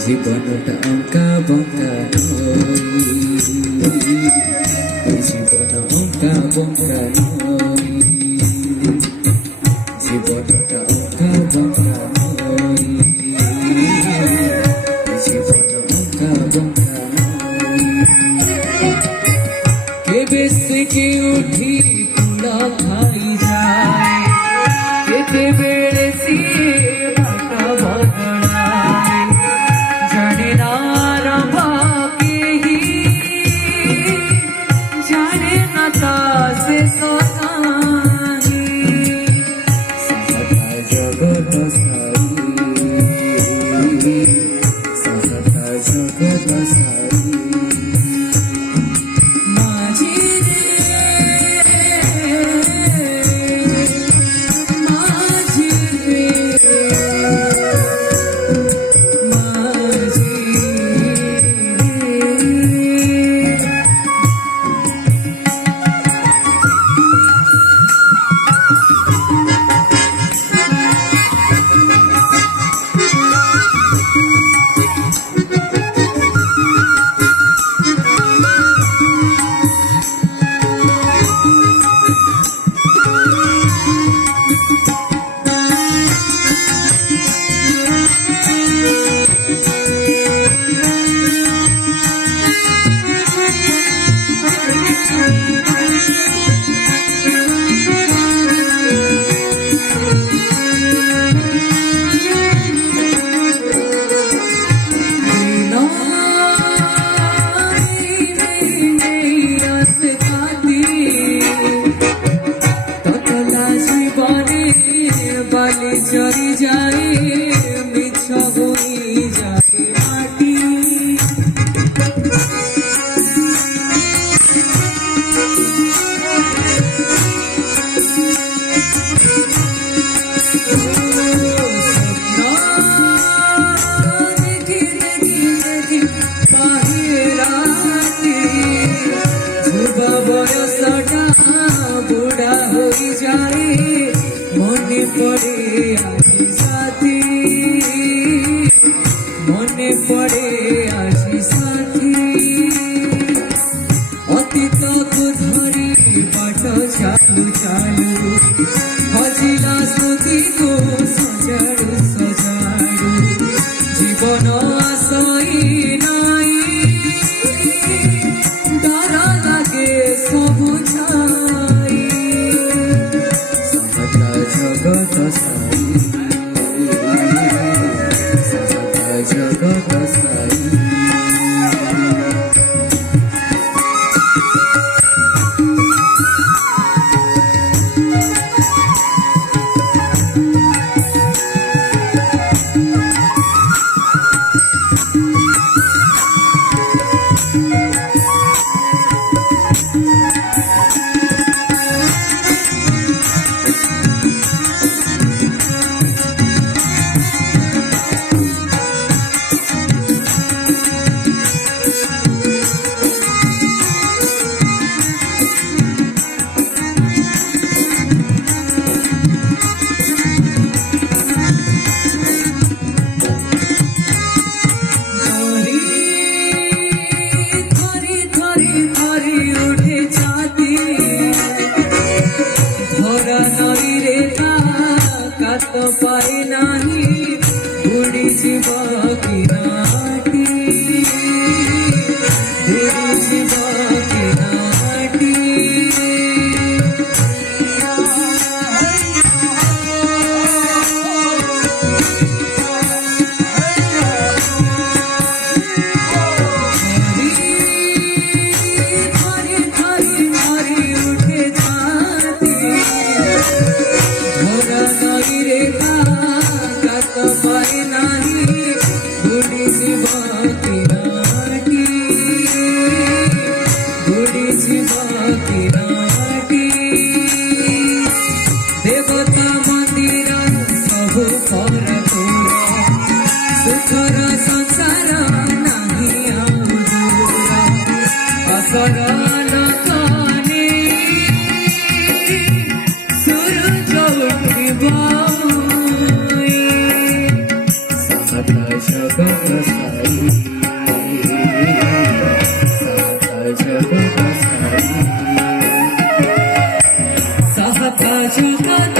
জীবনটা অঙ্কা বঙ্কা জীবন অঙ্কা বঙ্কা জীবনটা অঙ্কা বঙ্কা জীবন অঙ্কা বঙ্কা কে বেশি কে উঠি কুড়া খাই যায় কেতে বেড়েছি বাঁকা বদনায় জানে না রবা কেহি জানে না তা সে সোনাহি সহতা জগত সাই সহতা জগত সাই চলে যায় মিছ হয়ে যায় মাটি দেখি দেখি দেখি বাহিরাটি যুবা বয়সটা বুড়া হয়ে যায় মনে পড়ে আসি সাথী মনে পড়ে আসি সাথী অতীতକୁ ধরি বাট চালু চালু হজিলা স্মৃতিକୁ সজাড়ু সজাড়ু জীবন আসই নাই ডর লাগে সবু ছাই জগত সাই জগত সাই তো পাই নাহি উড়ি জীব কিনাটি উড়ি জীব কিনাটি উঠে ছাতি ভরা নই রে जगत